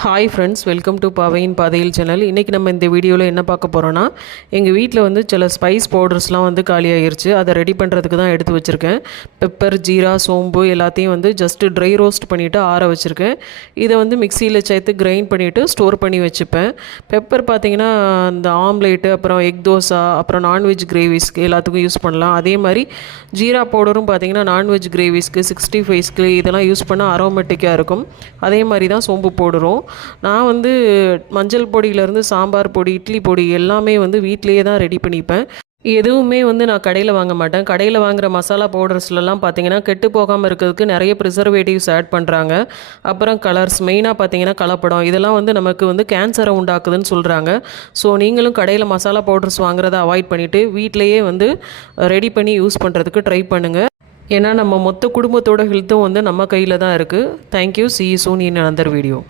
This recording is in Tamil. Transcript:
ஹாய் ஃப்ரெண்ட்ஸ், வெல்கம் டு பாவையின் பாதையில் சேனல். இன்றைக்கி நம்ம இந்த வீடியோவில் என்ன பார்க்க போகிறோன்னா, எங்கள் வீட்டில் வந்து சில ஸ்பைஸ் பவுடர்ஸ்லாம் வந்து காலியாகிருச்சு. அதை ரெடி பண்ணுறதுக்கு தான் எடுத்து வச்சுருக்கேன். பெப்பர், ஜீரா, சோம்பு எல்லாத்தையும் வந்து ஜஸ்ட்டு ட்ரை ரோஸ்ட் பண்ணிவிட்டு ஆற வச்சுருக்கேன். இதை வந்து மிக்சியில் சேர்த்து கிரைண்ட் பண்ணிவிட்டு ஸ்டோர் பண்ணி வச்சுப்பேன். பெப்பர் பார்த்திங்கன்னா இந்த ஆம்லேட்டு, அப்புறம் எக் தோசை, அப்புறம் நான்வெஜ் கிரேவிஸ்க்கு எல்லாத்துக்கும் யூஸ் பண்ணலாம். அதே மாதிரி ஜீரா பவுடரும் பார்த்திங்கன்னா நான்வெஜ் கிரேவிஸ்க்கு, 65ஸ்க்கு இதெல்லாம் யூஸ் பண்ணால் அரோமேட்டிக்காக இருக்கும். அதே மாதிரி தான் சோம்பு பவுடரும். நான் வந்து மஞ்சள் பொடியிலேருந்து சாம்பார் பொடி, இட்லி பொடி எல்லாமே வந்து வீட்டிலேயே தான் ரெடி பண்ணிப்பேன். எதுவுமே வந்து நான் கடையில் வாங்க மாட்டேன். கடையில் வாங்குகிற மசாலா பவுடர்ஸ்லாம் பார்த்தீங்கன்னா கெட்டு போகாமல் இருக்கிறதுக்கு நிறைய ப்ரிசர்வேட்டிவ்ஸ் ஆட் பண்ணுறாங்க. அப்புறம் கலர்ஸ், மெயினாக பார்த்தீங்கன்னா கலப்படம், இதெல்லாம் வந்து நமக்கு வந்து கேன்சரை உண்டாக்குதுன்னு சொல்கிறாங்க. ஸோ நீங்களும் கடையில் மசாலா பவுடர்ஸ் வாங்குறதை அவாய்ட் பண்ணிவிட்டு வீட்டிலையே வந்து ரெடி பண்ணி யூஸ் பண்ணுறதுக்கு ட்ரை பண்ணுங்கள். ஏன்னா நம்ம மொத்த குடும்பத்தோட ஹெல்த்தும் வந்து நம்ம கையில் தான் இருக்குது. Thank you. See you soon in another video.